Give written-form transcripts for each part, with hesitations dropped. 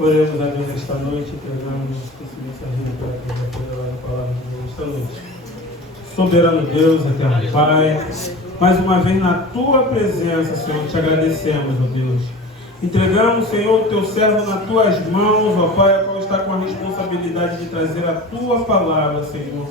Oremos a Deus esta noite, pegamos esse mensageiro pela palavra de Deus esta noite. Soberano Deus, eterno Pai, mais uma vez na Tua presença, Senhor, te agradecemos, ó Deus. Entregamos, Senhor, o Teu servo nas Tuas mãos, ó Pai, a qual está com a responsabilidade de trazer a Tua palavra, Senhor.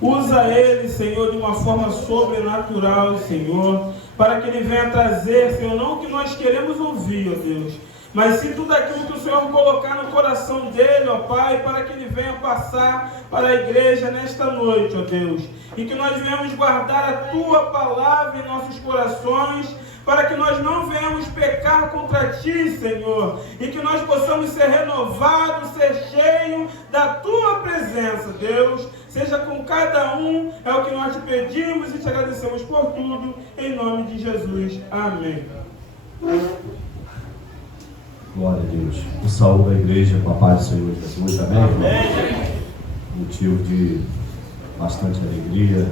Usa ele, Senhor, de uma forma sobrenatural, Senhor, para que ele venha trazer, Senhor, não o que nós queremos ouvir, ó Deus, mas sim tudo aquilo que o Senhor colocar no coração dele, ó Pai, para que ele venha passar para a igreja nesta noite, ó Deus, e que nós venhamos guardar a Tua palavra em nossos corações, para que nós não venhamos pecar contra Ti, Senhor, e que nós possamos ser renovados, ser cheios da Tua presença, Deus. Seja com cada um, é o que nós te pedimos e te agradecemos por tudo, em nome de Jesus. Amém. Glória a Deus. O saúde da igreja com a paz do Senhor Jesus. Amém? Amém. Motivo de bastante alegria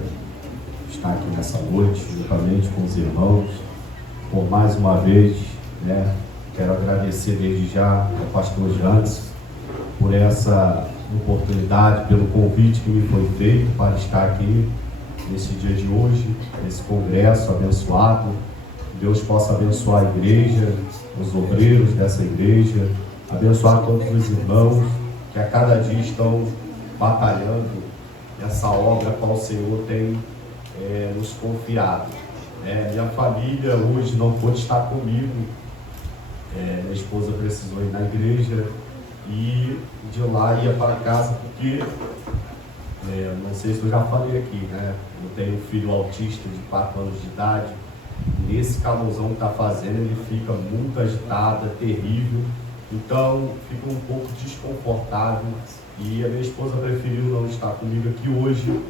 estar aqui nessa noite, juntamente com os irmãos. Por mais uma vez, quero agradecer desde já ao pastor Jantes por essa oportunidade, pelo convite que me foi feito para estar aqui nesse dia de hoje, nesse congresso abençoado. Que Deus possa abençoar a igreja, os obreiros dessa igreja, abençoar todos os irmãos que a cada dia estão batalhando essa obra a qual o Senhor tem nos confiado. Minha família hoje não pôde estar comigo, minha esposa precisou ir na igreja e de lá ia para casa porque, não sei se eu já falei aqui, eu tenho um filho autista de 4 anos de idade. Nesse calorzão que está fazendo, ele fica muito agitado, terrível, então fica um pouco desconfortável e a minha esposa preferiu não estar comigo aqui hoje,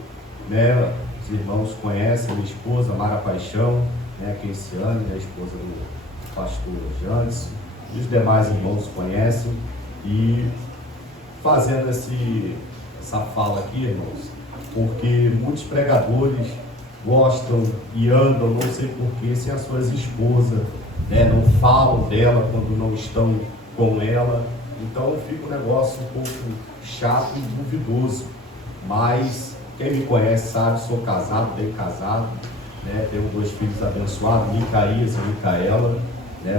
Os irmãos conhecem a minha esposa, Mara Paixão, a Keiciane, a esposa do pastor Jantes, e os demais irmãos conhecem. E fazendo essa fala aqui, irmãos, porque muitos pregadores gostam e andam, não sei porquê, sem as suas esposas, não falam dela quando não estão com ela, então fica um negócio um pouco chato e duvidoso, mas quem me conhece sabe, sou casado, bem casado, tenho 2 filhos abençoados, Micaías e Micaela,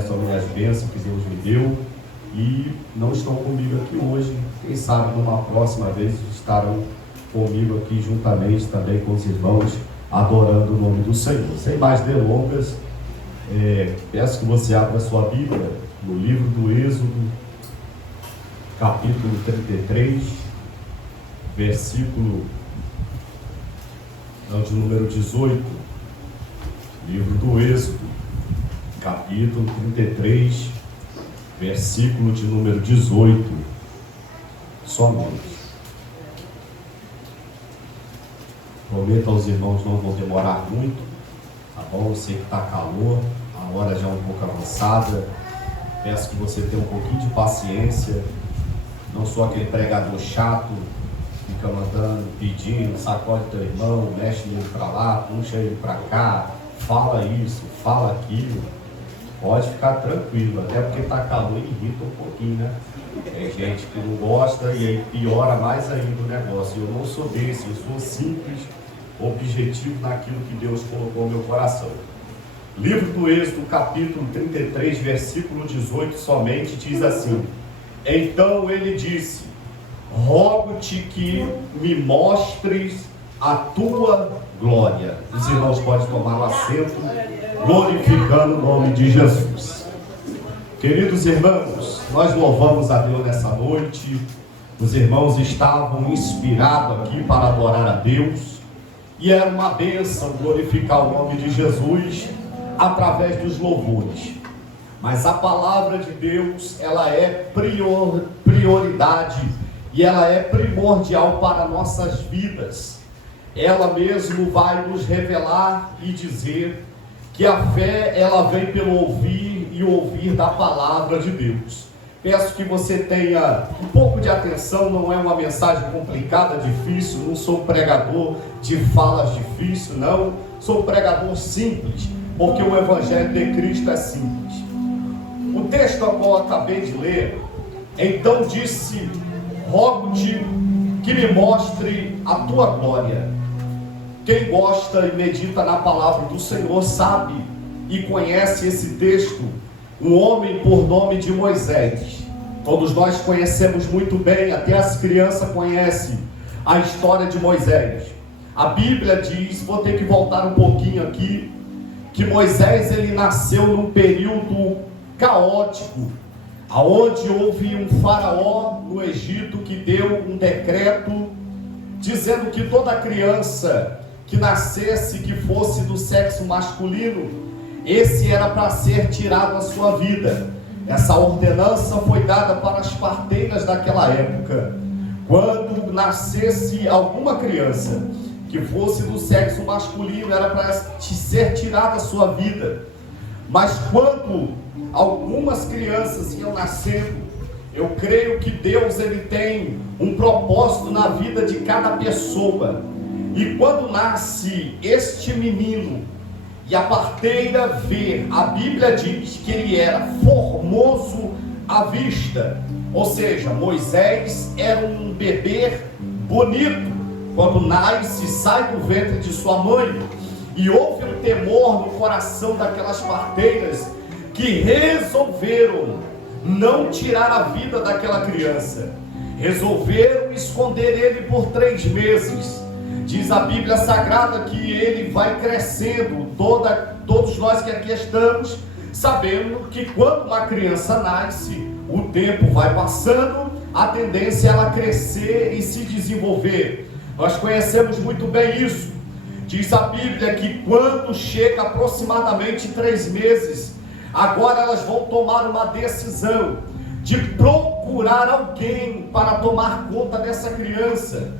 são minhas bênçãos que Deus me deu, e não estão comigo aqui hoje. Quem sabe numa próxima vez estarão comigo aqui juntamente também com os irmãos, adorando o nome do Senhor. Sem mais delongas, peço que você abra a sua Bíblia no livro do Êxodo, capítulo 33, versículo de número 18. Livro do Êxodo, capítulo 33, versículo de número 18, somente. Prometo aos irmãos, não vou demorar muito, tá bom? Eu sei que está calor, a hora já é um pouco avançada, peço que você tenha um pouquinho de paciência, não sou aquele pregador chato, fica mandando, pedindo, sacode teu irmão, mexe ele para lá, puxa ele para cá, fala isso, fala aquilo. Pode ficar tranquilo, até porque está calor e irrita um pouquinho, Tem gente que não gosta e aí piora mais ainda o negócio. Eu não sou desse, eu sou simples, objetivo naquilo que Deus colocou no meu coração. Livro do Êxodo, capítulo 33, versículo 18 somente, diz assim: Então ele disse: Rogo-te que me mostres a tua glória. Os irmãos podem tomar o assento, glorificando o nome de Jesus. Queridos irmãos, nós louvamos a Deus nessa noite. Os irmãos estavam inspirados aqui para adorar a Deus, e era uma bênção glorificar o nome de Jesus através dos louvores. Mas a palavra de Deus, ela é prioridade e ela é primordial para nossas vidas. Ela mesmo vai nos revelar e dizer que a fé, ela vem pelo ouvir e ouvir da palavra de Deus. Peço que você tenha um pouco de atenção, não é uma mensagem complicada, difícil, não sou pregador de falas difíceis, não. Sou pregador simples, porque o Evangelho de Cristo é simples. O texto ao qual eu acabei de ler Então disse: rogo-te que me mostre a tua glória. Quem gosta e medita na palavra do Senhor sabe e conhece esse texto, um homem por nome de Moisés. Todos nós conhecemos muito bem, até as crianças conhecem a história de Moisés. A Bíblia diz, vou ter que voltar um pouquinho aqui, que Moisés ele nasceu num período caótico, aonde houve um faraó no Egito que deu um decreto dizendo que toda criança que nascesse, que fosse do sexo masculino, esse era para ser tirado da sua vida. Essa ordenança foi dada para as parteiras daquela época. Quando nascesse alguma criança que fosse do sexo masculino, era para ser tirada da sua vida. Mas quando algumas crianças iam nascendo, eu creio que Deus ele tem um propósito na vida de cada pessoa. E quando nasce este menino, e a parteira vê, a Bíblia diz que ele era formoso à vista, ou seja, Moisés era um bebê bonito, quando nasce, sai do ventre de sua mãe, e houve um temor no coração daquelas parteiras, que resolveram não tirar a vida daquela criança, resolveram esconder ele por 3 meses, diz a Bíblia Sagrada que ele vai crescendo, todos nós que aqui estamos, sabendo que quando uma criança nasce, o tempo vai passando, a tendência é ela crescer e se desenvolver. Nós conhecemos muito bem isso. Diz a Bíblia que quando chega aproximadamente 3 meses, agora elas vão tomar uma decisão de procurar alguém para tomar conta dessa criança,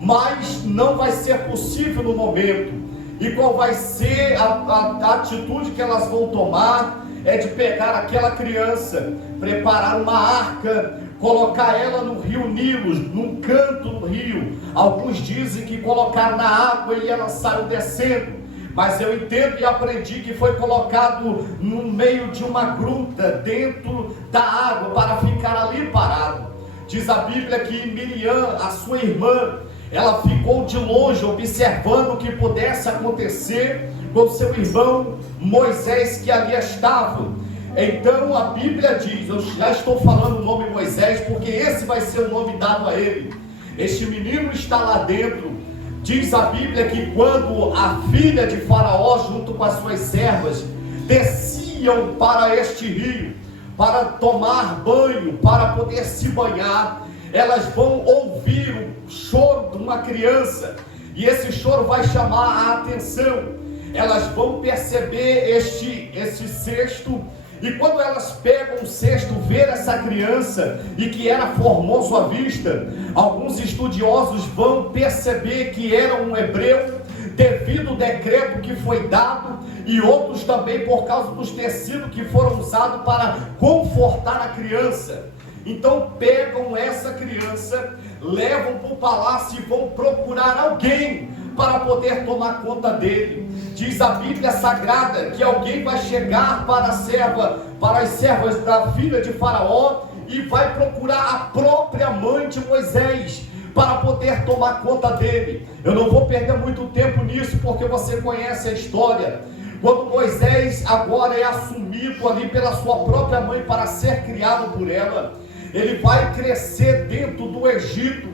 mas não vai ser possível no momento. E qual vai ser a atitude que elas vão tomar? É de pegar aquela criança, preparar uma arca, colocar ela no rio Nilo, num canto do rio. Alguns dizem que colocar na água e ela saiu descendo, mas eu entendo e aprendi que foi colocado no meio de uma gruta, dentro da água, para ficar ali parado. Diz a Bíblia que Miriam, a sua irmã, ela ficou de longe observando o que pudesse acontecer com seu irmão Moisés, que ali estava. Então a Bíblia diz, eu já estou falando o nome Moisés, porque esse vai ser o nome dado a ele. Este menino está lá dentro. Diz a Bíblia que quando a filha de Faraó, junto com as suas servas, desciam para este rio, para tomar banho, para poder se banhar, elas vão ouvir o choro de uma criança, e esse choro vai chamar a atenção. Elas vão perceber este cesto, e quando elas pegam o cesto, ver essa criança, e que era formoso à vista, alguns estudiosos vão perceber que era um hebreu, devido ao decreto que foi dado, e outros também por causa dos tecidos que foram usados para confortar a criança. Então pegam essa criança, levam para o palácio e vão procurar alguém para poder tomar conta dele. Diz a Bíblia Sagrada que alguém vai chegar para as servas da filha de Faraó, e vai procurar a própria mãe de Moisés para poder tomar conta dele. Eu não vou perder muito tempo nisso, porque você conhece a história. Quando Moisés agora é assumido ali pela sua própria mãe para ser criado por ela, ele vai crescer dentro do Egito,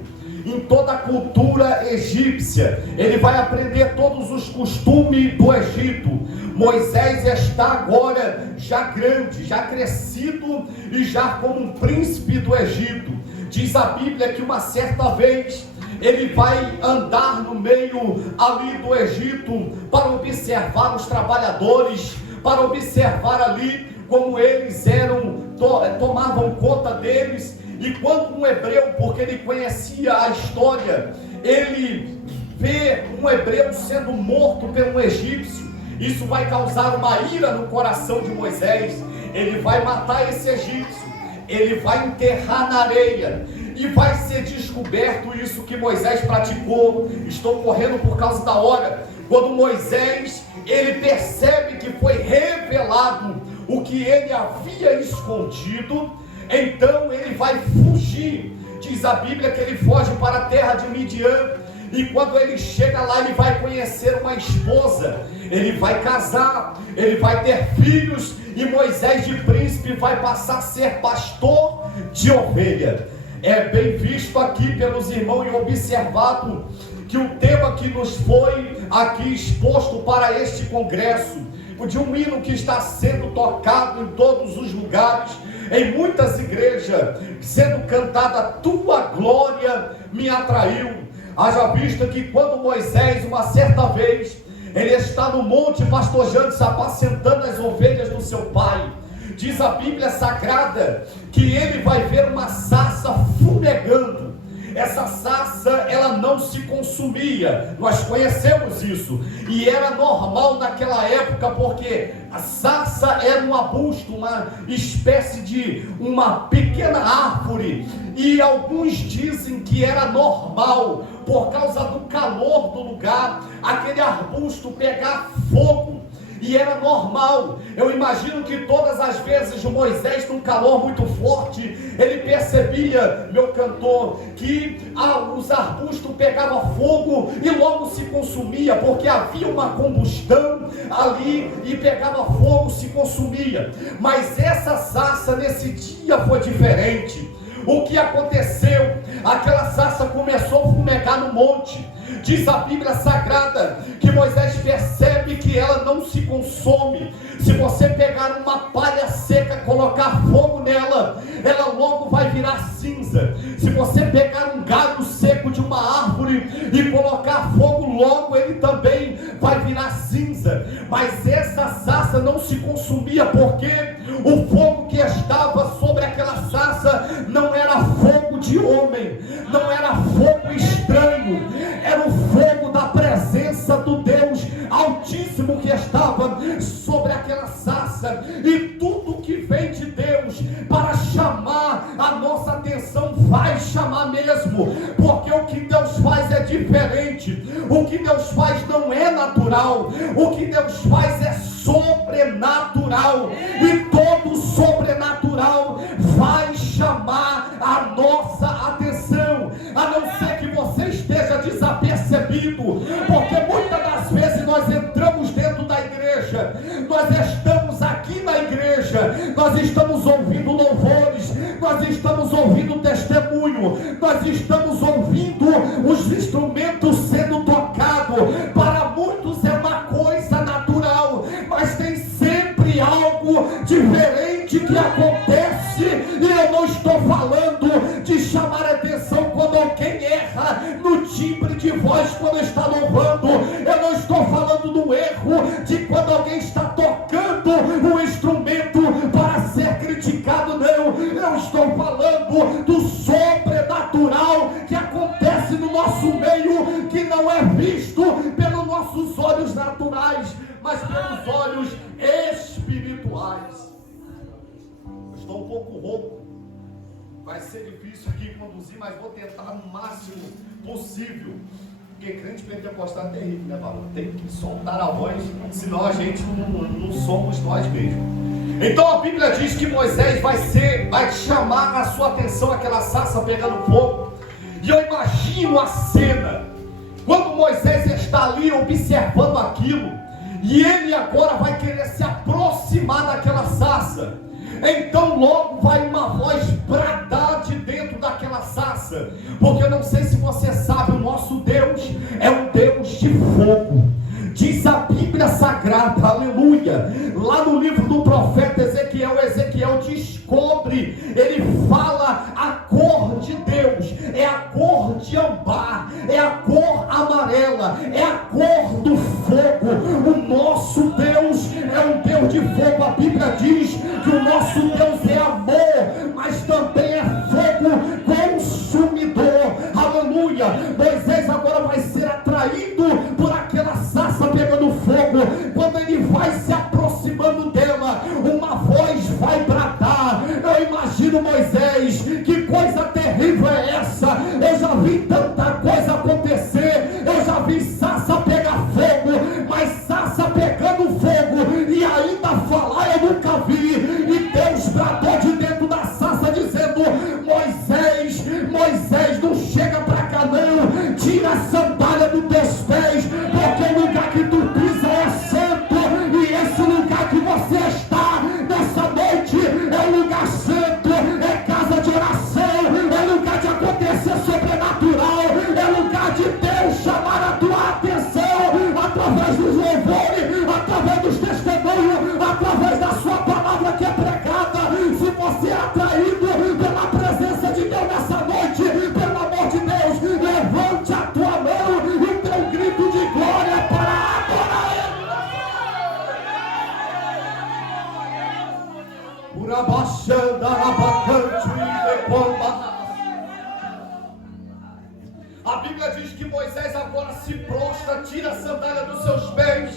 em toda a cultura egípcia. Ele vai aprender todos os costumes do Egito. Moisés está agora já grande, já crescido, e já como um príncipe do Egito. Diz a Bíblia que uma certa vez ele vai andar no meio ali do Egito para observar os trabalhadores, para observar ali como eles tomavam conta deles. E quando um hebreu, porque ele conhecia a história, ele vê um hebreu sendo morto por um egípcio, isso vai causar uma ira no coração de Moisés. Ele vai matar esse egípcio, ele vai enterrar na areia, e vai ser descoberto isso que Moisés praticou. Estou correndo por causa da hora. Quando Moisés, ele percebe que foi revelado o que ele havia escondido, Então ele vai fugir. Diz a Bíblia que ele foge para a terra de Midian. E quando ele chega lá, ele vai conhecer uma esposa, ele vai casar, ele vai ter filhos, e Moisés de príncipe vai passar a ser pastor de ovelha. É bem visto aqui pelos irmãos e observado que o tema que nos foi aqui exposto para este congresso, de um hino que está sendo tocado em todos os lugares, em muitas igrejas, sendo cantada, tua glória me atraiu. Haja vista que quando Moisés, uma certa vez, ele está no monte pastojando, se apacentando as ovelhas do seu pai, diz a Bíblia Sagrada, que ele vai ver uma sarça fumegando. Essa sarça, ela não se consumia, nós conhecemos isso, e era normal naquela época, porque a sarça era um arbusto, uma espécie de uma pequena árvore, e alguns dizem que era normal, por causa do calor do lugar, aquele arbusto pegar fogo. E era normal. Eu imagino que todas as vezes Moisés, num calor muito forte, ele percebia, meu cantor, que os arbustos pegavam fogo e logo se consumia, porque havia uma combustão ali e pegava fogo, se consumia. Mas essa sarça nesse dia foi diferente. O que aconteceu? Aquela sarça começou a fumegar no monte. Diz a Bíblia Sagrada que Moisés percebe que ela não se consome. Se você pegar uma palha seca, colocar fogo nela, ela logo vai virar cinza. Se você pegar um galho seco de uma árvore e colocar fogo, logo ele também vai virar cinza. Mas essa sarça não se consumia, porque o fogo que estava sobre aquela sarça não era fogo de homem, não era fogo estranho, era o fogo da presença do Deus Altíssimo que estava sobre aquela sarça. E tudo que vem de Deus para chamar a nossa atenção vai chamar mesmo, porque o que Deus faz é diferente. O que Deus faz não é natural, o que Deus faz é sobrenatural, e todo sobrenatural vai chamar a nossa atenção, a não ser que você esteja desapercebido, porque muitas das vezes nós entramos dentro da igreja, nós estamos aqui na igreja, nós estamos ouvindo louvores, nós estamos ouvindo testemunho, nós estamos ouvindo os instrumentos sendo tocados. Para muitos é uma coisa natural, mas tem sempre algo diferente que acontece. E eu não estou falando de chamar a atenção quando alguém erra no timbre de voz quando está louvando. Eu não estou falando do erro de quando alguém está tocando um instrumento para ser criticado, não. Eu estou falando do sobrenatural que acontece no nosso meio, que não é visto pelos nossos olhos naturais, mas pelos olhos espirituais. Eu estou um pouco rouco, vai ser difícil aqui conduzir, mas vou tentar no máximo possível, porque crente pentecostal é terrível, né, Paulo? Tem que soltar a voz, senão a gente não somos nós mesmos. Então a Bíblia diz que Moisés vai chamar a sua atenção aquela sarça pegando fogo. E eu imagino a cena, quando Moisés está ali observando aquilo, e ele agora vai querer se aproximar daquela sarça. Então logo vai uma voz bradar de dentro daquela sarça, porque eu não sei se você sabe, o nosso Deus é um Deus de fogo. Diz a Bíblia Sagrada, aleluia, lá no livro do profeta Ezequiel descobre, ele fala a cor de Deus, é a cor de ambar, é a cor amarela, é a cor do fogo. O nosso Deus é um Deus de fogo. A Bíblia diz que o nosso Deus é amor, mas também é fogo consumidor, aleluia. Moisés agora vai ser atraído por aquela sarça pegando fogo. Quando ele vai se aproximando dela, uma voz vai bradar. Eu imagino Moisés, que coisa terrível é essa? Eu já vi tanta coisa acontecer, eu já vi sarça pegar fogo, mas sarça pegando fogo e ainda falar eu nunca vi. E Deus bradou de dentro da sarça, Bíblia diz que Moisés agora se prostra, tira a sandália dos seus pés,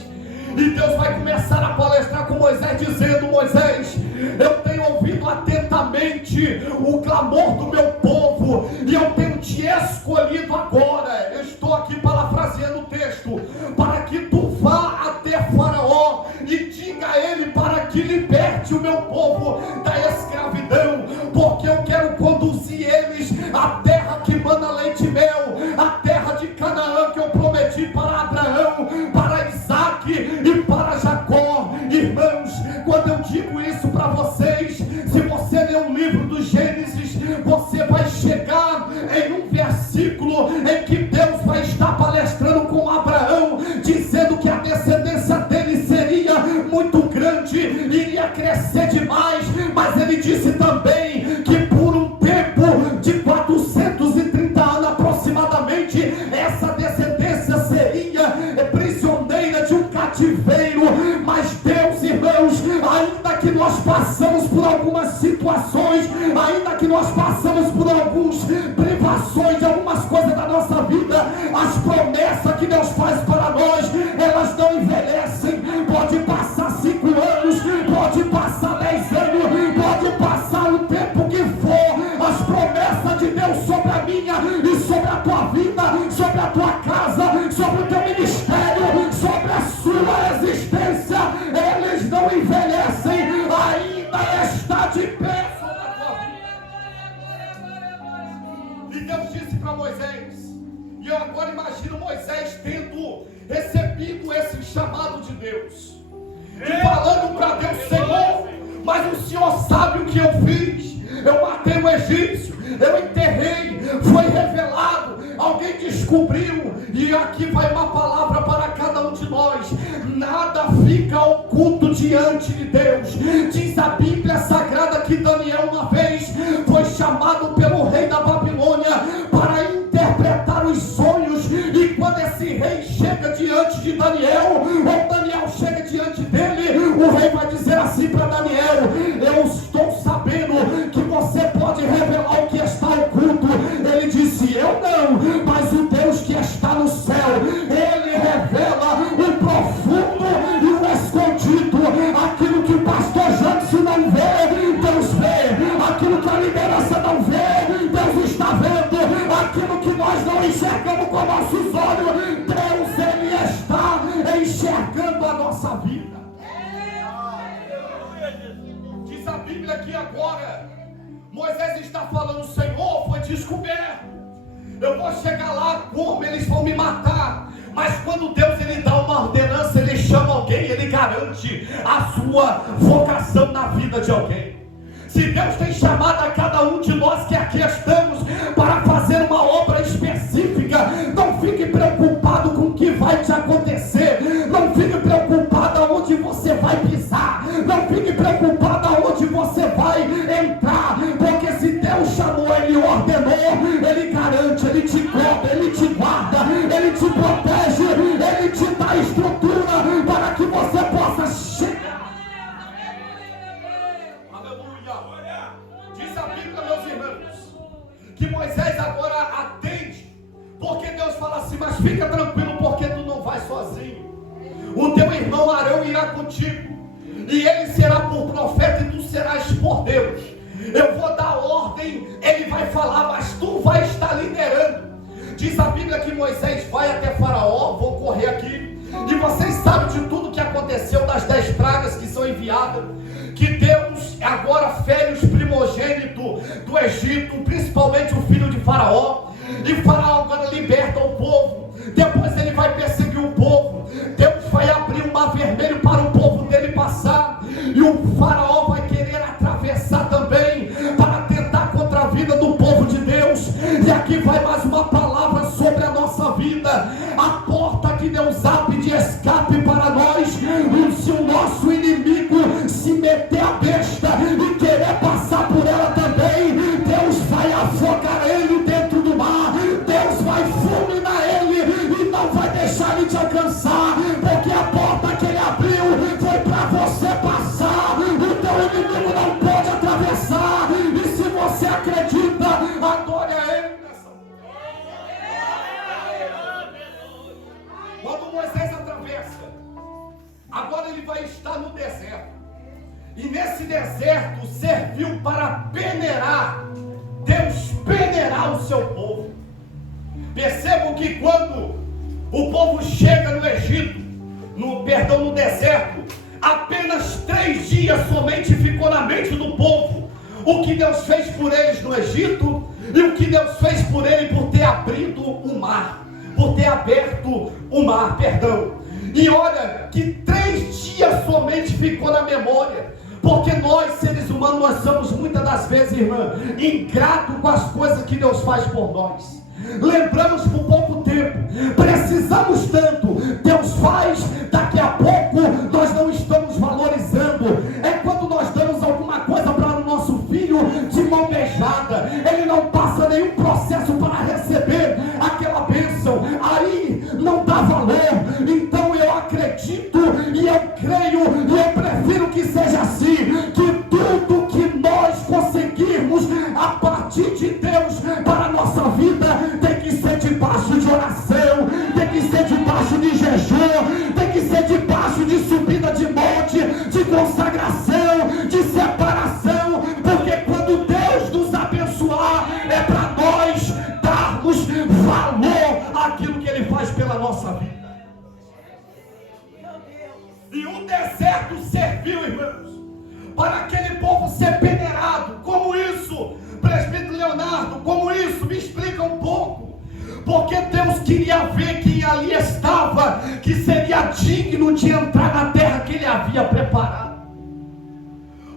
e Deus vai começar a palestrar com Moisés, dizendo: Moisés, eu tenho ouvido atentamente o clamor do meu povo, e eu tenho te escolhido agora. Eu estou aqui parafraseando o texto, para que tu vá até Faraó e diga a ele para que liberte o meu povo da escravidão, porque eu quero conduzir eles à terra que mana leite e mel, a terra de Canaã que eu prometi para Abraão, para Isaac e para Jacó. Irmãos, quando eu digo isso para vocês, se você ler o livro do Gênesis, você vai chegar em um versículo em que Deus vai estar palestrando com Abraão, dizendo que a descendência dele seria muito grande, iria crescer demais, mas ele disse também que por um tempo de 430 anos aproximadamente, essa descendência seria prisioneira de um cativeiro. Mas Deus, irmãos, ainda que nós passamos por algumas situações, ainda que nós passamos por algumas privações de algumas coisas da nossa vida, as promessas que Deus faz para nós, elas não envelhecem. Pode passar 5 anos, pode passar 10 anos, pode passar o tempo que for, as promessas de Deus sobre a minha e sobre a tua vida, sobre a tua casa, sobre o teu ministério, sobre a sua existência, eles não envelhecem, ainda está de pé sobre a tua vida. E Deus disse para Moisés, e eu agora imagino Moisés tendo recebido esse chamado de Deus, e falando para Deus: Senhor, mas o Senhor sabe o que eu fiz. Eu matei o egípcio, eu enterrei, foi revelado, alguém descobriu. E aqui vai uma palavra para cada um de nós: nada fica oculto diante de Deus. Diz a Bíblia Sagrada que Daniel uma vez foi chamado pelo rei da Babilônia para interpretar os sonhos, e quando esse rei chega diante de Daniel, ou Daniel chega diante dele, o rei vai dizer assim para Daniel: eu estou sabendo que você pode revelar o que está oculto. Ele disse: eu não, mas o Deus que está no céu, ele revela o profundo e o escondido. Aquilo que o pastor Jansen não vê, Deus vê. Aquilo que a liderança não vê, Deus está vendo. Aquilo que nós não enxergamos com nossos olhos, Deus, ele está enxergando a nossa vida. Diz a Bíblia que agora Moisés está falando: Senhor, foi descoberto, eu vou chegar lá, como eles vão me matar. Mas quando Deus ele dá uma ordenança, ele chama alguém, ele garante a sua vocação na vida de alguém. Se Deus tem chamado a cada um de nós que aqui estamos para fazer uma obra específica, não fique preocupado com o que vai te acontecer, não fique preocupado aonde você vai pisar, não fique preocupado aonde você vai entrar, porque se Deus chamou, ele ordenou, ele garante, ele te cobre, ele te guarda, ele te protege, ele te dá estrutura para que você possa chegar. Diz a Bíblia, meus irmãos, que Moisés agora atende, porque Deus fala assim: mas fica tranquilo, porque tu não vai sozinho, o teu irmão Arão irá contigo, e ele será por profeta e tu serás por Deus. Eu vou dar ordem, ele vai falar, mas tu vai estar liderando. Diz a Bíblia que Moisés vai até Faraó, vou correr aqui, e vocês sabem de tudo que aconteceu, das 10 pragas que são enviadas, que Deus agora fere os primogênitos do Egito, principalmente o filho de Faraó, e Faraó agora liberta o povo. Depois ele vai perseguir o povo, Deus vai abrir um mar vermelho para o povo dele passar, e o Faraó vai querer atravessar também, para tentar contra a vida do povo de Deus. E aqui vai mais uma palavra sobre a nossa vida: a porta que Deus abre de escape para nós, se o nosso inimigo se meter a besta e querer passar por ela também, Deus vai afogar ele dentro do mar, Deus vai fulminar ele e não vai deixar ele te alcançar, porque a porta que ele abriu foi para você passar, o teu inimigo não pode atravessar. E se você acredita, adore a ele nessa. para o seu povo. Percebam que quando o povo chega no Egito, no deserto, apenas 3 dias somente ficou na mente do povo o que Deus fez por eles no Egito e o que Deus fez por ele por ter abrido o mar, por ter aberto o mar, E olha que 3 dias somente ficou na memória, porque nós, seres humanos, nós somos muitas das vezes, irmã, ingratos com as coisas que Deus faz por nós. Lembramos por pouco tempo, precisamos tanto, Deus faz, daqui a pouco nós não estamos valorizando. É quando nós damos alguma coisa para o nosso filho de mão beijada, ele não passa nenhum processo para receber aquela bênção, aí não dá valor. Então eu acredito e eu creio e eu prefiro que seja assim, que tudo que nós conseguirmos a partir de Deus para a nossa vida tem que ser debaixo de oração, tem que ser debaixo de jejum, tem que ser debaixo de subida de monte, de consagração, de separação, porque quando Deus nos abençoar é para nós darmos valor àquilo que Ele faz pela nossa vida. E o deserto serviu, irmãos, para aquele povo ser peneirado. Como isso, presbítero Leonardo? Como isso? Me explica um pouco. Porque Deus queria ver quem ali estava, que seria digno de entrar na terra que Ele havia preparado.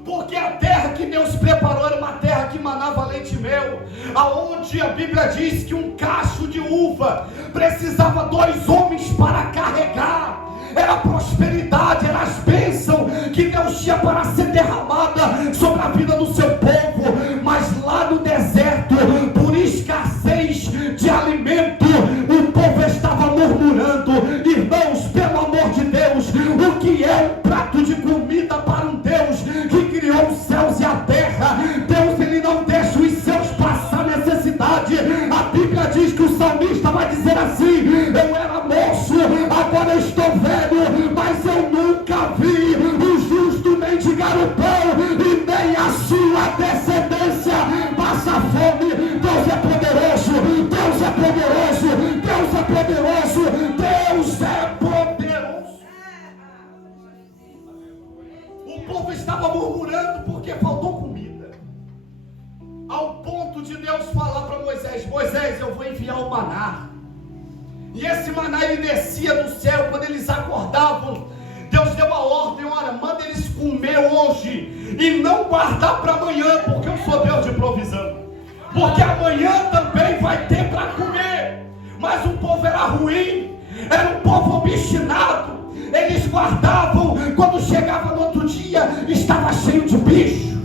Porque a terra que Deus preparou era uma terra que manava leite e mel, aonde a Bíblia diz que um cacho de uva precisava 2 homens para carregar. Era a prosperidade, era as bênçãos que Deus tinha para ser derramada sobre a vida do seu povo. Mas lá no deserto, por escassez de alimento, o povo estava murmurando. Irmãos, pelo amor de Deus, o que é um prato de comida para um Deus que criou os céus e a terra? Deus, Ele não deixa os céus passar necessidade. A Bíblia diz que o salmista vai dizer assim: eu era moço, agora eu estou velho, mas eu nunca vi o justo mendigar o pão e nem a sua descendência passa fome. Deus é poderoso, Deus é poderoso, Deus é poderoso, Deus é poderoso. O povo estava murmurando porque faltou comida, ao ponto de Deus falar para Moisés: Moisés, eu vou enviar o maná. E esse maná ele descia do céu. Quando eles acordavam, Deus deu a ordem: olha, manda eles comer hoje e não guardar para amanhã, porque eu sou Deus de provisão, porque amanhã também vai ter para comer. Mas o povo era ruim, era um povo obstinado. Eles guardavam, quando chegava no outro dia estava cheio de bicho.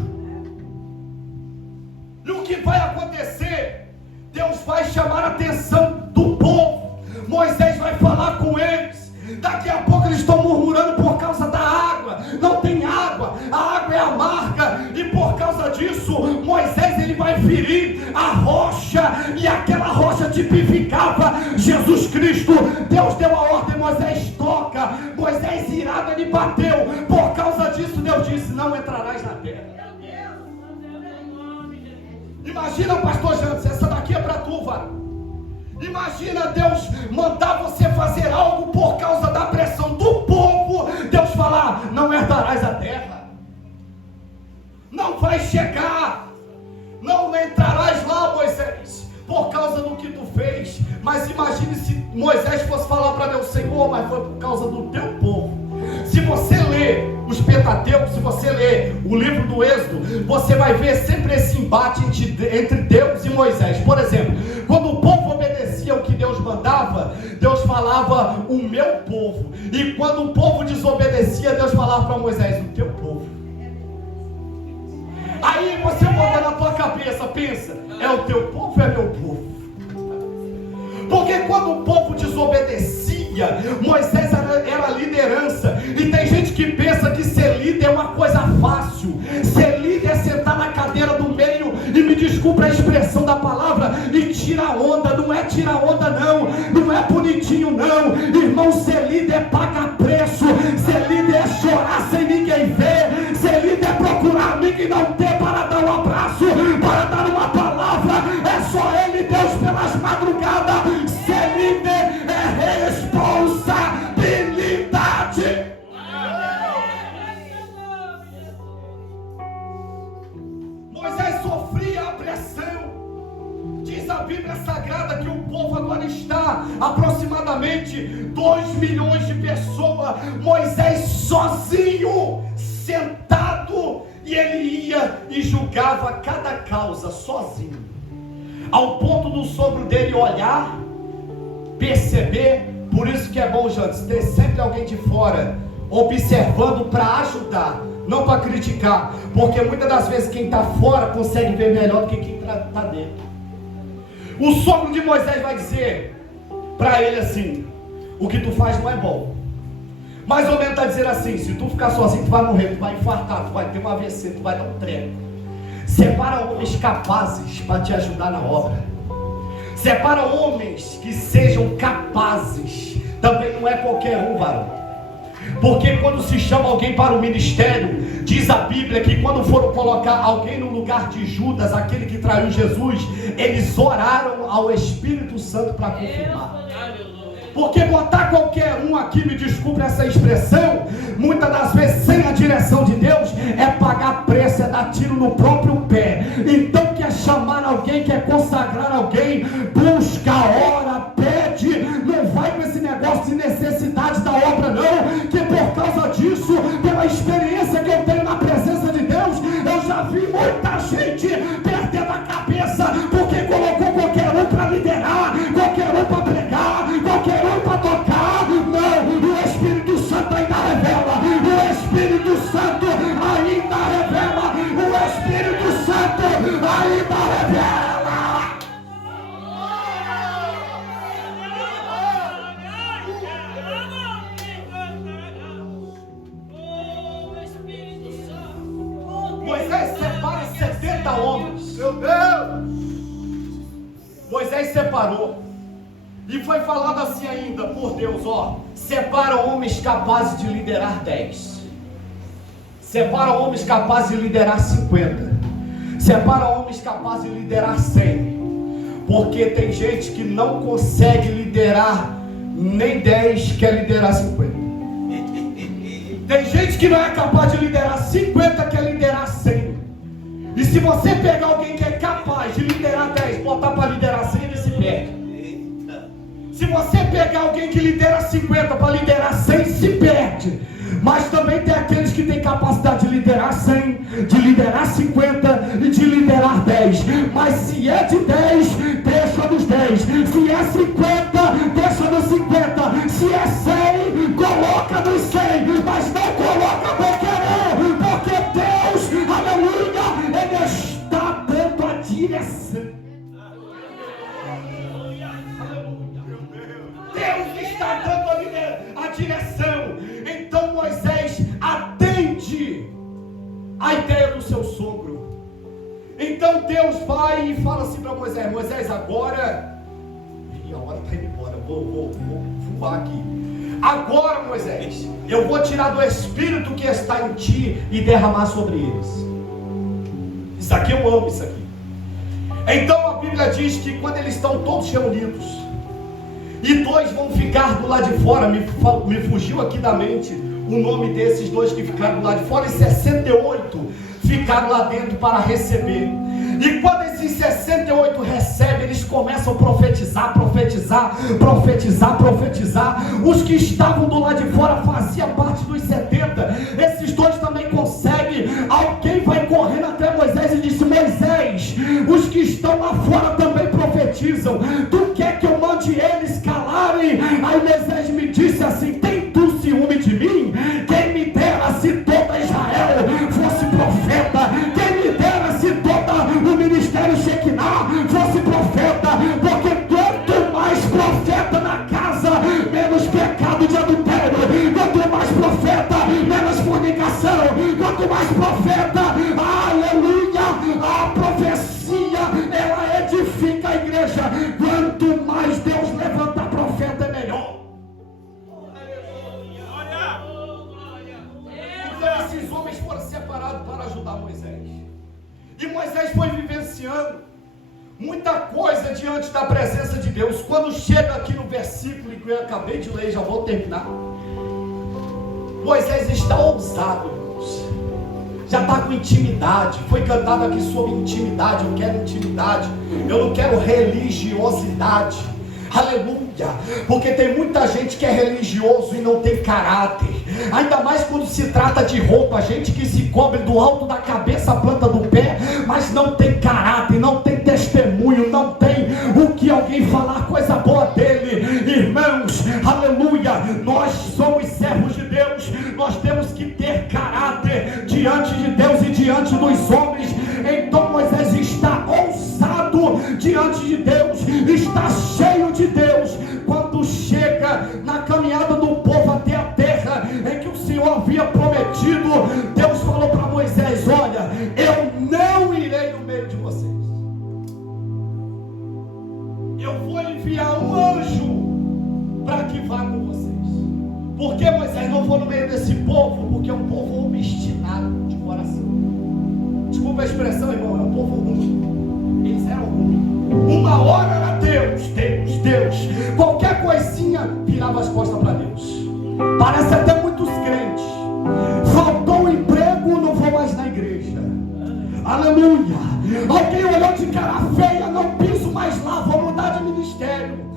E o que vai acontecer? Deus vai chamar a atenção do povo. Moisés vai falar com eles. Daqui a pouco eles estão murmurando por causa da água. Não tem água, a água é amarga. E por causa disso, Moisés ele vai ferir a rocha, e aquela rocha tipificava Jesus Cristo. Deus deu a ordem: Moisés, toca. Moisés irado, ele bateu. Por causa disso, Deus disse: não entrarás na terra. Imagina, pastor Jantes, essa daqui é para tu, varão. Imagina Deus mandar você fazer algo por causa da pressão do povo. Deus falar: não herdarás a terra, não vai chegar, não entrarás lá, Moisés, por causa do que tu fez. Mas imagine se Moisés fosse falar para Deus: Senhor, mas foi por causa do teu povo. Se você ler os Pentateucos, se você ler o livro do Êxodo, você vai ver sempre esse embate entre Deus e Moisés. Por exemplo, quando o povo obedecia o que Deus mandava, Deus falava: o meu povo. E quando o povo desobedecia, Deus falava para Moisés: o teu povo. Aí você bota na tua cabeça, pensa: é o teu povo ou é meu povo? Porque quando o povo desobedecia, Moisés era liderança. E tem gente que pensa que ser líder é uma coisa fácil. Ser líder é sentar na cadeira do meio, e me desculpa a expressão da palavra, e tirar onda. Não é tirar onda não, não é bonitinho não. Irmão, ser líder é pagar preço. Ser líder é chorar sem ninguém ver. Ser líder é procurar amigo e não ter para dar um abraço, para dar uma palavra. É só Ele, Deus, pelas madrugadas. Ser líder é responsabilidade. Moisés sofria a pressão. Diz a Bíblia Sagrada que o povo agora está aproximadamente 2 milhões de pessoas. Moisés sozinho, sentado, e ele ia e julgava cada causa sozinho, ao ponto do sogro dele olhar, perceber. Por isso que é bom, Jantes, ter sempre alguém de fora observando para ajudar, não para criticar, porque muitas das vezes quem está fora consegue ver melhor do que quem está dentro. O sogro de Moisés vai dizer para ele assim: o que tu faz não é bom. Mais ou menos está dizendo assim: se tu ficar sozinho tu vai morrer, tu vai infartar, tu vai ter um AVC, tu vai dar um treco. Separa homens capazes para te ajudar na obra. Separa homens que sejam capazes. Também não é qualquer um, varão. Porque quando se chama alguém para o ministério, diz a Bíblia que quando foram colocar alguém no lugar de Judas, aquele que traiu Jesus, eles oraram ao Espírito Santo para confirmar. Porque botar qualquer um aqui, me desculpe essa expressão, muitas das vezes sem a direção de Deus, é pagar preço, é dar tiro no próprio pé. Então quer chamar alguém, quer consagrar alguém, busca, ora, pede, não vai com esse negócio de necessidade da obra não, que por causa disso, pela experiência que eu tenho na presença de Deus, eu já vi muita gente perdendo a cabeça, porque colocou qualquer um para liderar, qualquer um para pregar, qualquer um para tocar. Não, o Espírito Santo ainda revela, o Espírito Santo ainda revela, o Espírito Santo ainda revela. Moisés separa 70 homens. Meu Deus! Moisés separou. E foi falado assim ainda por Deus, ó: separa homens capazes de liderar 10. Separa homens capazes de liderar 50. Separa homens capazes de liderar 100. Porque tem gente que não consegue liderar nem 10, quer liderar 50. Tem gente que não é capaz de liderar 50, quer liderar 100. E se você pegar alguém que é capaz de liderar 10, botar para liderar 100, ele se perde. Se você pegar alguém que lidera 50 para liderar 100, se perde. Mas também tem aqueles que têm capacidade de liderar 100, de liderar 50 e de liderar 10. Mas se é de 10, deixa nos 10. Se é 50, deixa nos 50. Se é 100, coloca nos 100. Mas não coloca qualquer um, porque Deus, aleluia, Ele está dando a direção. Deus está dando a direção. Então Moisés atende a ideia do seu sogro. Então Deus vai e fala assim para Moisés: Moisés, agora, e a hora está indo embora, vou voar aqui. Agora, Moisés, eu vou tirar do Espírito que está em ti e derramar sobre eles. Isso aqui eu amo, isso aqui. Então a Bíblia diz que quando eles estão todos reunidos, e 2 vão ficar do lado de fora, me fugiu aqui da mente o nome desses 2 que ficaram do lado de fora, e 68 ficaram lá dentro para receber. E quando esses 68 recebem, eles começam a profetizar. Os que estavam do lado de fora faziam parte dos 70. Esses 2 também conseguem. Alguém vai correndo até Moisés e disse: Moisés, os que estão lá fora também profetizam. Tu quer que eu mande eles calarem? Aí Moisés me disse assim: tem tu ciúme de mim? Quem me dera se toda Israel fosse profeta. Quem me dera se toda o ministério Shekinah fosse profeta. Porque quanto mais profeta na casa, menos pecado de adultério. Quanto mais profeta, menos fornicação. Quanto mais profeta, aleluia, a profecia, ela edifica a igreja. Quanto mais Deus levanta profeta, é melhor. Então esses homens foram separados para ajudar Moisés. E Moisés foi vivenciando muita coisa diante da presença de Deus. Quando chega aqui no versículo que eu acabei de ler, já vou terminar. Moisés está ousado, irmãos. Já está com intimidade. Foi cantado aqui sobre intimidade. Eu quero intimidade. Eu não quero religiosidade. Aleluia, porque tem muita gente que é religioso e não tem caráter, ainda mais quando se trata de roupa, gente que se cobre do alto da cabeça à planta do pé, mas não tem caráter, não tem testemunho, não tem o que alguém falar coisa boa dele. Irmãos, aleluia, nós somos servos de Deus, nós temos que ter caráter diante de Deus e diante dos homens. Então Moisés está ousado diante de Deus, está cheio de Deus. Quando chega na caminhada do povo até a terra em que o Senhor havia prometido, Deus falou para Moisés: olha, eu não irei no meio de vocês, eu vou enviar um anjo para que vá com vocês. Por que, Moisés, não vou no meio desse povo? Porque é um povo obstinado de coração. Desculpa a expressão, irmão, é um povo ruim. Eles eram ruins. Uma hora era Deus, Deus, Deus. Qualquer coisinha virava as costas para Deus. Parece até muitos crentes. Faltou um emprego, não vou mais na igreja. Aleluia. Alguém olhou de cara feia, não piso mais lá, vou mudar de ministério.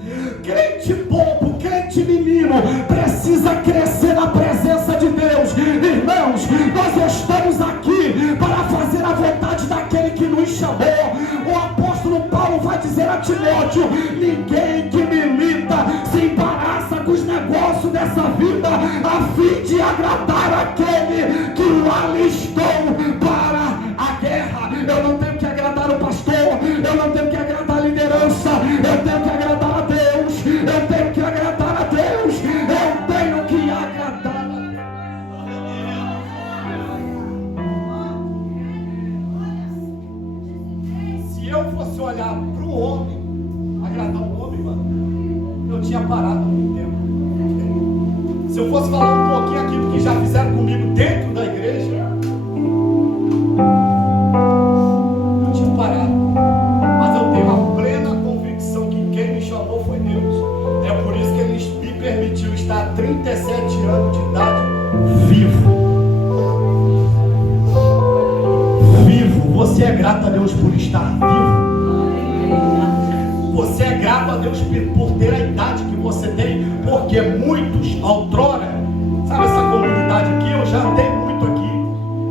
Crente bobo, crente menino, precisa crescer na presença de Deus. Irmãos, nós estamos aqui para fazer a vontade daquele que nos chamou. O apóstolo Paulo vai dizer a Timóteo: ninguém que milita se embaraça com os negócios dessa vida, a fim de agradar aquele que o alistou para a guerra. Eu não tenho que agradar o pastor, eu não tenho que agradar a liderança, eu tenho que agradar a Deus, eu tenho que agradar a Deus, eu tenho que agradar a Deus. Se eu fosse olhar para o homem, agradar o homem, mano, eu tinha parado há muito tempo. Se eu fosse falar um pouquinho aqui do que já fizeram comigo dentro da igreja, eu tinha parado. Mas eu tenho a plena convicção que quem me chamou foi Deus. É por isso que Ele me permitiu estar há 37 anos de idade vivo. Vivo. Você é grato a Deus por estar vivo? Você é grato a Deus por ter a idade que você tem? Porque muitos, outrora, sabe essa comunidade aqui, eu já andei muito aqui.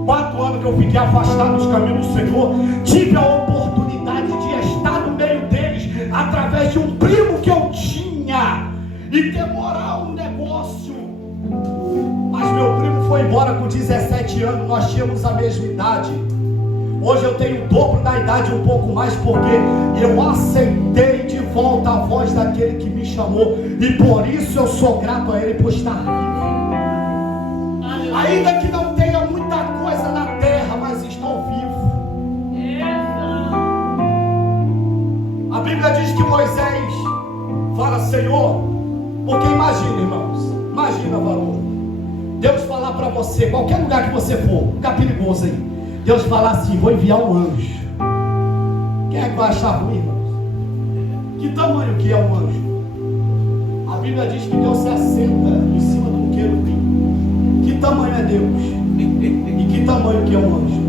4 anos que eu fiquei afastado dos caminhos do Senhor, tive a oportunidade de estar no meio deles, através de um primo que eu tinha, e demorar um negócio. Mas meu primo foi embora com 17 anos, nós tínhamos a mesma idade. Hoje eu tenho o dobro da idade, um pouco mais, porque eu aceitei de volta a voz daquele que me chamou, e por isso eu sou grato a Ele por estar vivo. Ainda que não tenha muita coisa na terra, mas estou vivo. A Bíblia diz que Moisés fala: Senhor, porque imagina, irmãos, imagina, valor, Deus falar para você, qualquer lugar que você for, lugar perigoso aí, Deus falar assim: vou enviar um anjo. Quem é que vai achar ruim, irmãos? Que tamanho que é um anjo? A Bíblia diz que Deus se assenta em cima de um querubim. Que tamanho é Deus? E que tamanho que é um anjo?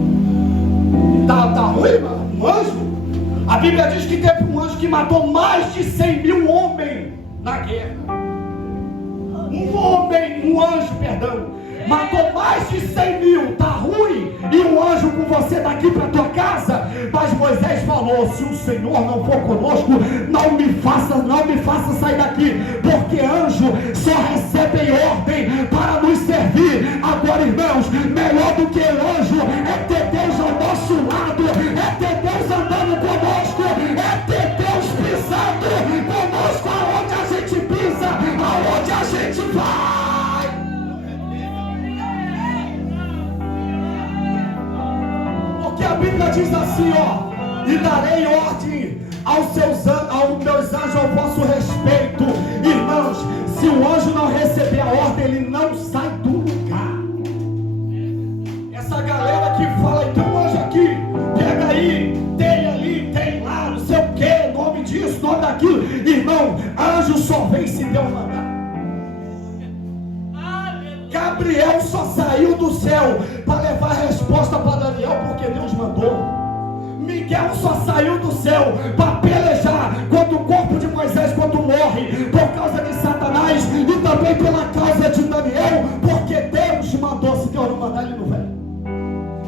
Tá ruim, mano? Um anjo? A Bíblia diz que teve um anjo que matou mais de 100 mil homens na guerra. Um anjo, perdão, matou mais de 100 mil. Tá ruim? E um anjo com você daqui para tua casa? Mas Moisés falou: se o Senhor não for conosco, não me faça sair daqui, porque anjo só recebem ordem para nos servir. Agora, irmãos, melhor do que anjo é ter Deus ao nosso lado, é ter Deus andando conosco, é ter Deus pisando conosco aonde a gente pisa, aonde a gente vai. A Bíblia diz assim, ó: e darei ordem aos meus anjos ao vosso respeito. Irmãos, se o anjo não receber a ordem, ele não sai do lugar. Essa galera que fala: tem um anjo aqui, pega aí, tem ali, tem lá, não sei o disso, o nome daquilo. Irmão, anjo só vem se Deus mandar. Gabriel só saiu do céu para levar a resposta para Daniel, porque Deus mandou. Miguel só saiu do céu para pelejar contra o corpo de Moisés quando morre, por causa de Satanás, e também pela causa de Daniel, porque Deus mandou. Se Deus não mandar, ele não vem.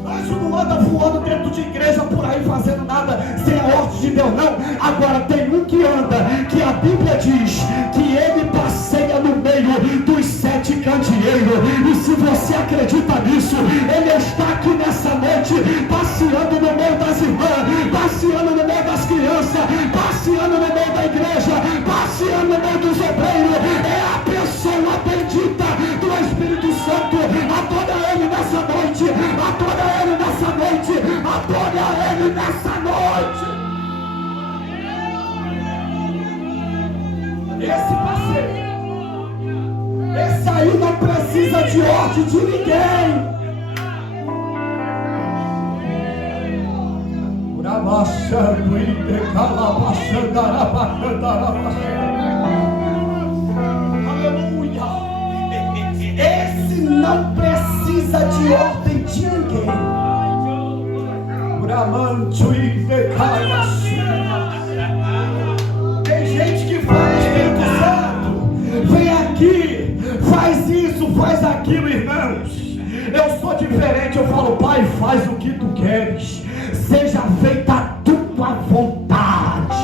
Anjo não anda voando dentro de igreja por aí fazendo nada sem a ordem de Deus, não. Agora tem um que anda, que a Bíblia diz que ele passeia no meio dos 7 candeeiros. E se você acredita nisso, ele está aqui nessa noite, passeando no meio das irmãs, passeando no meio das crianças, passeando no meio da igreja, passeando no meio dos obreiros. É a pessoa bendita do Espírito Santo. Adora ele nessa noite, adora ele nessa noite, adora ele nessa noite. Esse passeio, esse aí não precisa de ordem de ninguém. Aleluia. Esse não precisa de ordem de ninguém. Tem gente que faz Espírito Santo, vem aqui, faz isso, faz aquilo, irmãos. Eu sou diferente, eu falo, Pai, faz o que tu queres, seja feita a tua vontade.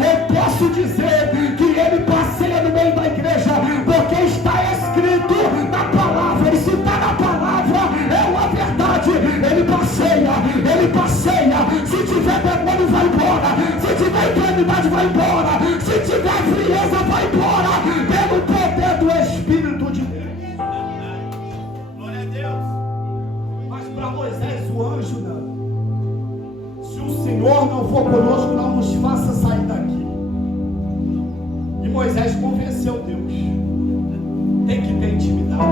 Eu posso dizer que ele passeia no meio da igreja, porque está escrito na palavra, e se está na palavra, é uma verdade. Ele passeia, se tiver demônio vai embora, se tiver enfermidade vai embora, se tiver frieza vai embora, pelo poder do Espírito de Deus. Glória a Deus. Mas para Moisés o anjo não. Se o Senhor não for conosco, não nos faça sair daqui. E Moisés convenceu Deus. Tem que ter intimidade.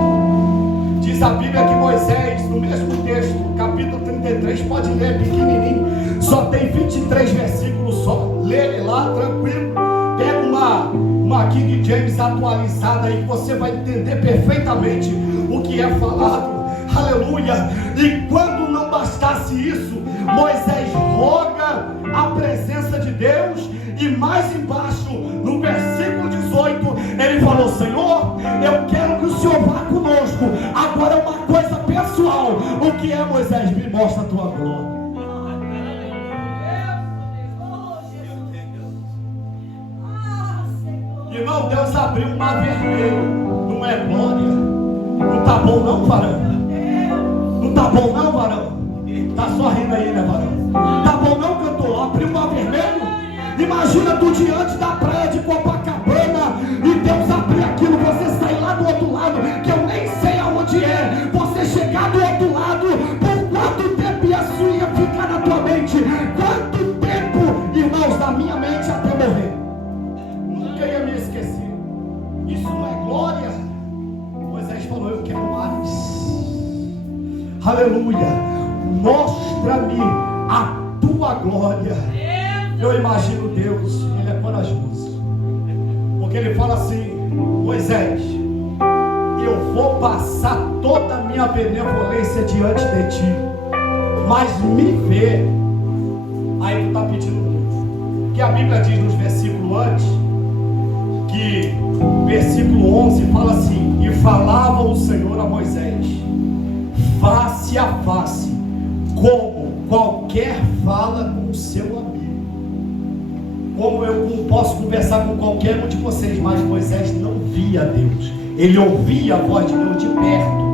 Diz a Bíblia que Moisés, no mesmo texto, capítulo 33, pode ler, pequenininho, só tem 23 versículos só. Lê ele lá, tranquilo. Pega uma King James atualizada aí, que você vai entender perfeitamente o que é falado. Aleluia. E quando não bastasse isso, Moisés roga a presença de Deus. E mais embaixo, no versículo 18, ele falou: Senhor, eu quero que o Senhor vá conosco. Agora é uma coisa pessoal. O que é, Moisés? Me mostra a tua glória. Irmão, Deus abriu um mar vermelho. Não é glória? Não tá bom não, varão? Não tá bom não, varão? Tá só rindo aí, né, varão? Tá bom não, cantor? Abriu um mar vermelho? Imagina tu diante da praia de Copacabana e Deus abrir aquilo, você sair lá do outro lado, que eu nem sei aonde é, você chegar do outro lado, por quanto tempo isso ia ficar na tua mente? Quanto tempo, irmãos, da minha mente até morrer? Nunca ia me esquecer. Isso não é glória? Moisés falou: eu quero mais. Aleluia. Mostra-me a tua glória. Eu imagino Deus, ele é corajoso, porque ele fala assim: Moisés, eu vou passar toda a minha benevolência diante de ti, mas me vê. Aí tu está pedindo muito, que a Bíblia diz nos versículos antes, que versículo 11 fala assim: e falava o Senhor a Moisés face a face, como qualquer fala com o seu amigo. Como eu posso conversar com qualquer um de vocês, mas Moisés não via Deus. Ele ouvia a voz de Deus de perto.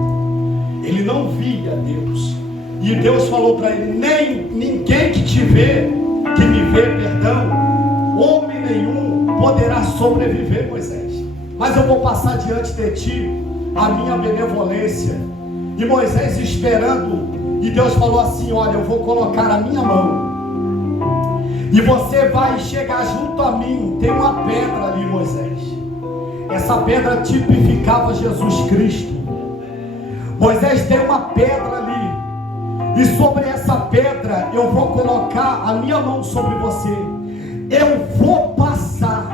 Ele não via Deus. E Deus falou para ele: nem ninguém que te vê, que me vê, perdão, homem nenhum poderá sobreviver, Moisés. Mas eu vou passar diante de ti a minha benevolência. E Moisés esperando, e Deus falou assim: olha, eu vou colocar a minha mão, e você vai chegar junto a mim. Tem uma pedra ali, Moisés. Essa pedra tipificava Jesus Cristo. Moisés tem uma pedra ali, E sobre essa pedra eu vou colocar a minha mão sobre você. Eu vou passar,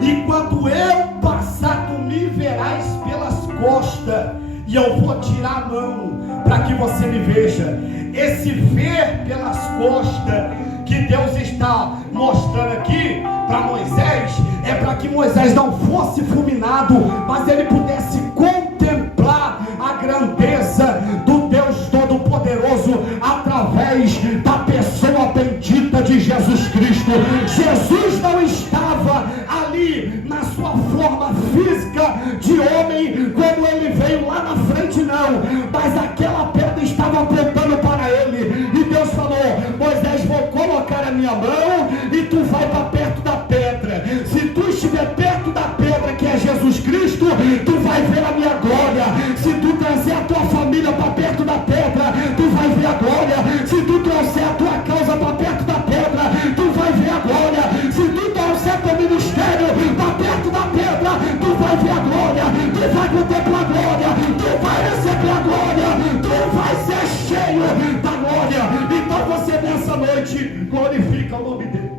e quando eu passar, tu me verás pelas costas, e eu vou tirar a mão para que você me veja. Esse ver pelas costas que Deus está mostrando aqui para Moisés é para que Moisés não fosse fulminado, mas ele pudesse contemplar a grandeza do Deus Todo-Poderoso através da pessoa bendita de Jesus Cristo. Jesus não estava ali na sua forma física de homem como ele veio lá na frente, não, mas aquela pedra estava apontando para ele, e Deus falou: Moisés, vou colocar a minha mão e tu vai para perto da pedra. Se tu estiver perto da pedra, que é Jesus Cristo, tu vai ver a minha glória. Se tu trazer a tua família para perto da pedra, tu vai ver a glória. Se tu trouxer a tua causa para perto da pedra, tu vai ver a glória. Se tu trouxer teu ministério para perto da pedra, tu vai ver a glória. Tu vai contemplar a glória, tu vai receber a glória, tu vai ser cheio da glória. Então você nessa noite glorifica o nome dele.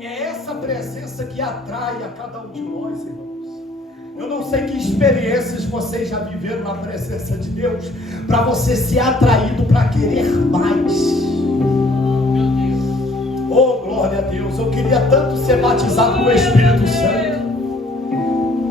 É essa presença que atrai a cada um de nós, irmãos. Eu não sei que experiências vocês já viveram na presença de Deus para você ser atraído para querer mais. Oh, glória a Deus. Eu queria tanto ser batizado com o Espírito Santo.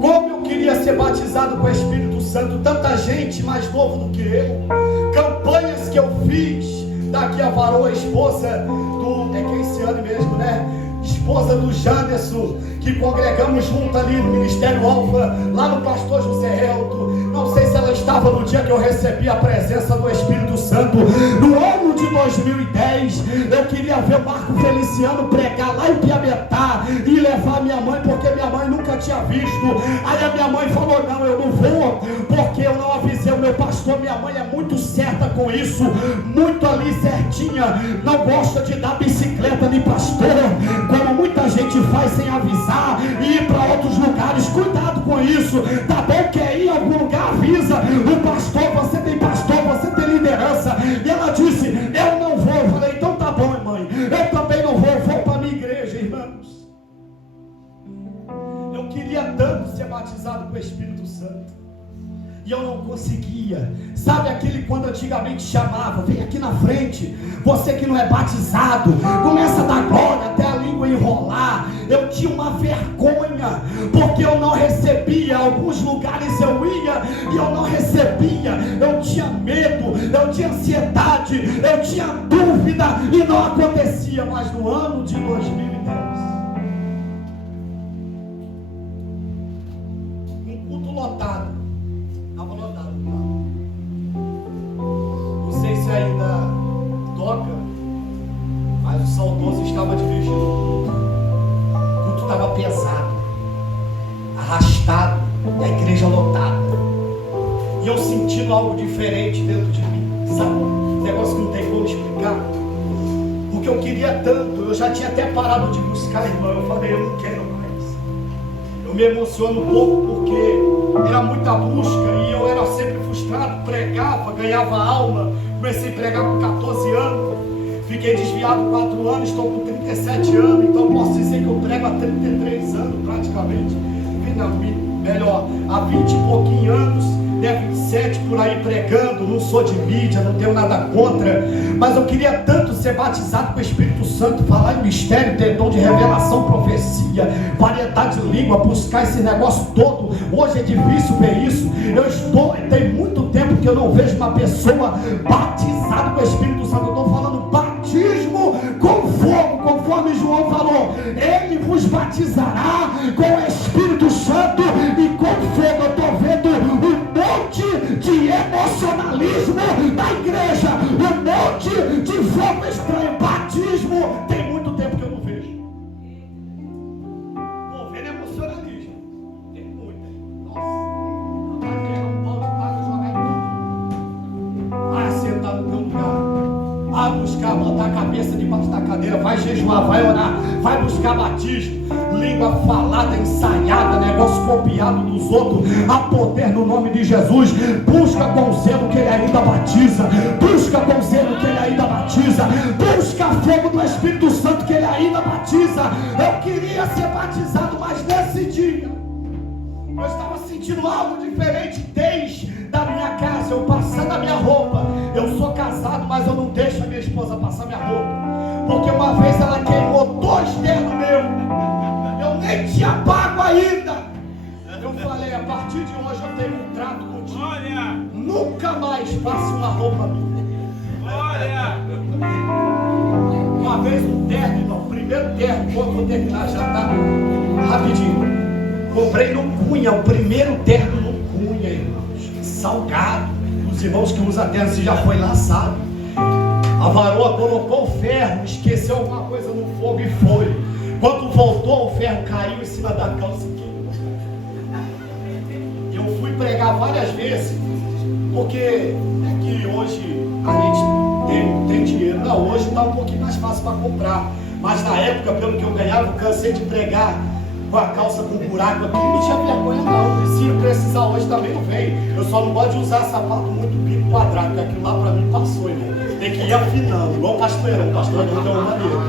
Como eu queria ser batizado com o Espírito Santo. Tanta gente mais novo do que eu. Campanhas que eu fiz. Daqui a Varoa, esposa do... É Keiciane mesmo, né? Esposa do Janderson, que congregamos junto ali no Ministério Alfa, lá no Pastor José Elton. Não sei se ela estava no dia que eu recebi a presença do Espírito Santo. No ano de 2010, eu queria ver o Marco Feliciano pregar lá em Piabetá e levar minha mãe, porque minha mãe nunca tinha visto. Aí a minha mãe falou: não, eu não vou, porque eu não avisei o meu pastor. Minha mãe é muito certa com isso, muito ali certinha, não gosta de dar bicicleta de pastor, como muita gente faz sem avisar, e ir para outros lugares. Cuidado com isso, tá bom? Quer ir em algum lugar, avisa o pastor, você tem pastor, você tem liderança. E ela disse: eu não vou. Eu falei: então tá bom, mãe, eu também não vou, vou para a minha igreja. Irmãos, eu queria tanto ser batizado com o Espírito Santo, e eu não conseguia. Sabe aquele quando antigamente chamava: vem aqui na frente, você que não é batizado, começa a dar glória até a língua enrolar. Eu tinha uma vergonha, porque eu não recebia. Alguns lugares eu ia e eu não recebia. Eu tinha medo, eu tinha ansiedade, eu tinha dúvida, e não acontecia. Mas no ano de 2010, um culto lotado, estava lotado. Não sei se ainda toca, mas o saudoso estava dirigindo o culto. O culto estava pesado, arrastado, e a igreja lotada. E eu sentindo algo diferente dentro de mim, sabe? Um negócio que não tem como explicar. Porque eu queria tanto, eu já tinha até parado de buscar, irmão. Eu falei: eu não quero mais. Eu me emociono um pouco porque era muita busca e eu era sempre frustrado. Pregava, ganhava alma. Comecei a pregar com 14 anos. Fiquei desviado 4 anos, estou com 37 anos. Então posso dizer que eu prego há 33 anos praticamente. Não, melhor, há 20 e pouquinhos anos, né, 27 por aí pregando. Não sou de mídia, não tenho nada contra, mas eu queria tanto ser batizado com o Espírito Santo, falar em mistério, ter dom de revelação, profecia, variedade de língua, buscar esse negócio todo. Hoje é difícil ver isso. Tem muito tempo que eu não vejo uma pessoa batizada com o Espírito Santo. Eu estou falando batismo com fogo, conforme João falou: ele vos batizará com o Espírito Santo e com fogo. Eu estou vendo um monte de emocionalismo na igreja, um monte de fogo estranho. Batismo tem muito tempo que eu não vejo. Estou vendo emocionalismo, tem muito. Nossa, vai pegar um balde de água e jogar em tudo. Vai sentar no teu lugar, vai buscar, botar a cabeça debaixo da cadeira, vai jejuar, vai orar, vai buscar batismo. língua falada, ensaiada, negócio copiado dos outros. Há poder no nome de Jesus. Busca com zelo que Ele ainda batiza. Busca com zelo que Ele ainda batiza. Busca fogo do Espírito Santo que Ele ainda batiza. Eu queria ser batizado, mas nesse dia eu estava sentindo algo diferente desde da minha casa, eu passando a minha roupa. Eu sou casado, mas eu não deixo a minha esposa passar minha roupa, porque uma vez ela queimou 2 dedos meus, eu nem tinha pago ainda. Eu falei, a partir de hoje eu tenho um trato contigo. Olha. Nunca mais passe uma roupa minha. Olha. Uma vez um terno, irmão, primeiro terno, vou terminar, já tá rapidinho. Comprei no Cunha, o primeiro terno no Cunha, irmãos, salgado. Os irmãos que usam terno, se já foi laçado. A varoa colocou o ferro, esqueceu alguma coisa no fogo e foi. Quando voltou, o ferro caiu em cima da calça. Eu fui pregar várias vezes, porque é que hoje a gente tem dinheiro. Não, hoje está um pouquinho mais fácil para comprar. Mas na época, pelo que eu ganhava, eu cansei de pregar com a calça com buraco aqui, não tinha vergonha não. E se precisar hoje também não vem. Eu só não gosto de usar sapato muito bico quadrado, porque aquilo lá pra mim passou, irmão. Tem que ir afinando, igual o pastoreirão. O pastoreirão deu uma maneira.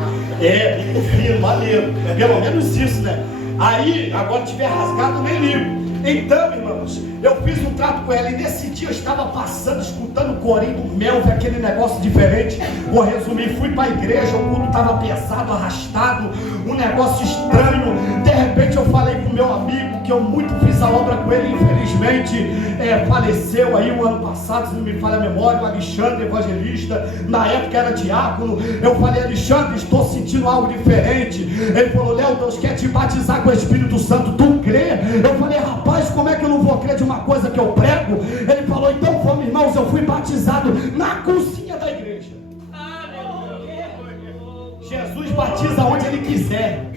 Bico fino, maneiro. É pelo menos isso, né? Aí, agora tiver rasgado, nem ligo. Então, irmãos, eu fiz um trato com ela e nesse dia eu estava passando, escutando o corinho do Melvin, aquele negócio diferente. Vou resumir, fui para a igreja, o culto estava pesado, arrastado, um negócio estranho. De repente eu falei com o meu amigo, que eu muito fiz a obra com ele, infelizmente faleceu aí o ano passado, se não me falha a memória, o Alexandre, evangelista, na época era diácono. Eu falei, Alexandre, estou sentindo algo diferente. Ele falou, Léo, Deus quer te batizar com o Espírito Santo, tu crê? Eu falei, rapaz, como é que eu não vou crer de uma coisa que eu prego? Ele falou, então vamos, irmãos, eu fui batizado na cozinha da igreja. Jesus batiza onde Ele quiser.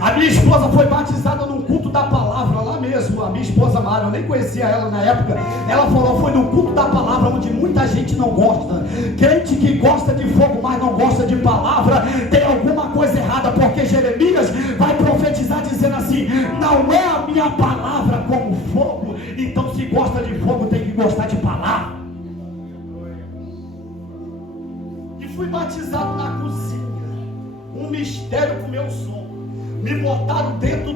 A minha esposa foi batizada num culto da palavra, lá mesmo. A minha esposa Mara, eu nem conhecia ela na época. Ela falou, foi no culto da palavra, onde muita gente não gosta. Crente que gosta de fogo, mas não gosta de palavra, tem alguma coisa errada, porque Jeremias vai profetizar dizendo assim, não é a minha palavra como fogo. Então se gosta de fogo, tem que gostar de palavra. E fui batizado na cozinha. Um mistério com meu som. Me botaram dentro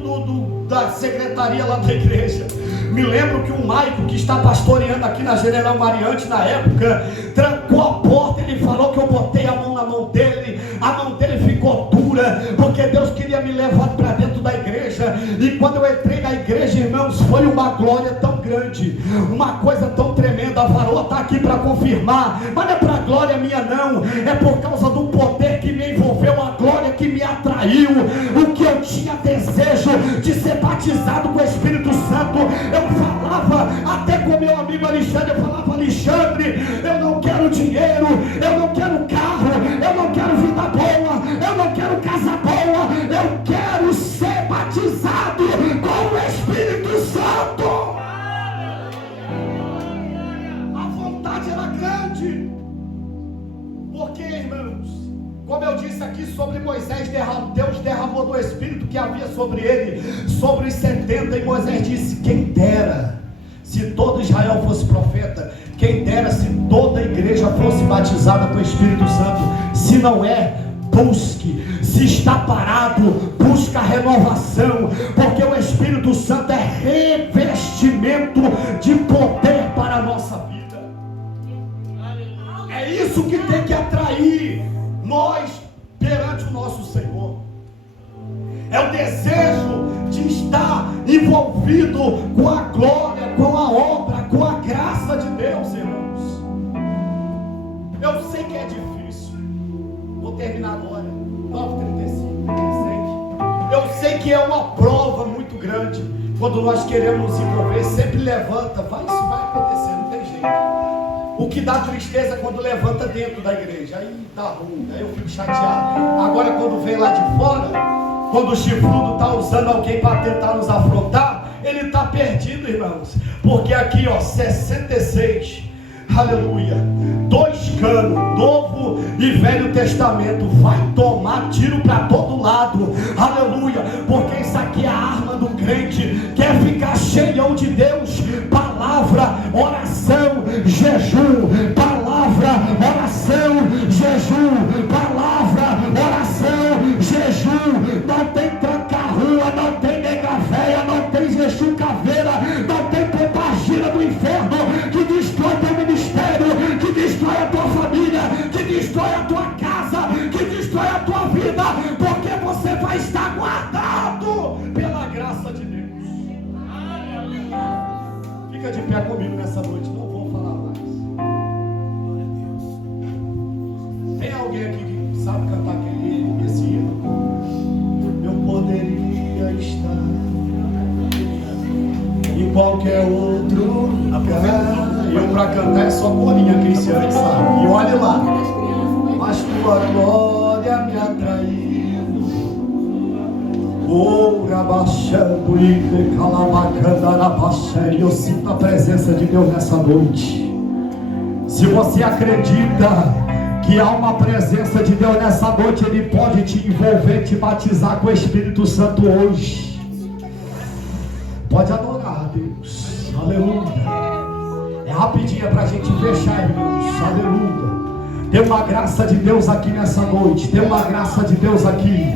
da secretaria lá da igreja. Me lembro que o Maico, que está pastoreando aqui na General Mariante na época, trancou a porta. Ele falou que eu botei a mão na mão dele. A mão dele ficou dura, porque Deus queria me levar para dentro da igreja. E quando eu entrei na igreja, irmãos, foi uma glória tão grande, uma coisa tão tremenda. A varoa está aqui para confirmar, mas não é para glória minha não, é por causa do poder que me envolveu, a glória que me atraiu, o que eu tinha desejo de ser batizado com o Espírito Santo. Eu falava até com meu amigo Alexandre, eu falava, Alexandre, eu não quero dinheiro, eu não quero carro, eu não quero vida boa, eu não quero casa boa, eu quero ser batizado com o Espírito Santo. A vontade era grande, porque, irmãos, como eu disse aqui sobre Moisés, Deus derramou do Espírito que havia sobre ele, sobre os 70, e Moisés disse, quem dera se todo Israel fosse profeta, quem dera se toda a igreja fosse batizada com o Espírito Santo. Se não é, busque. Se está parado, busca renovação, porque o Espírito Santo é revestimento de poder para a nossa vida. É isso que tem que atrair nós perante o nosso Senhor. É o desejo de estar envolvido com a glória, com a obra, com a graça de Deus, irmãos. Eu sei que é difícil. Vou terminar agora. 9:35. Eu sei que é uma prova muito grande. Quando nós queremos nos envolver, sempre levanta. Isso vai acontecer, não tem jeito. O que dá tristeza é quando levanta dentro da igreja. Aí tá ruim, aí eu fico chateado. Agora quando vem lá de fora, quando o chifrudo está usando alguém para tentar nos afrontar, ele está perdido, irmãos. Porque aqui, 66, aleluia, 2 canos, Novo e Velho Testamento, vai tomar tiro para todo lado, aleluia, porque isso aqui é a arma do crente, quer ficar cheião de Deus, palavra, oração, jejum, palavra, oração, jejum, palavra, oração, jejum, não tem tranca-rua, não tem nega véia, não tem jejum caveira, não tem pombagira do inferno, que destrói teu ministério, que destrói a tua família, que destrói a tua casa, que destrói a tua vida, porque você vai estar guardado pela graça de Deus. Fica de pé comigo nessa noite, não vou falar mais. Tem alguém aqui que sabe cantar esse hino? Eu poderia estar em qualquer outro lugar. Eu para cantar é só corinha, que esse ano sabe. E olhe lá, mas tua glória me atraiu. Eu sinto a presença de Deus nessa noite. Se você acredita que há uma presença de Deus nessa noite, Ele pode te envolver, te batizar com o Espírito Santo hoje. Pode adorar a Deus, aleluia. É rapidinho para a gente fechar, irmãos, aleluia. Tem uma graça de Deus aqui nessa noite, tem uma graça de Deus aqui.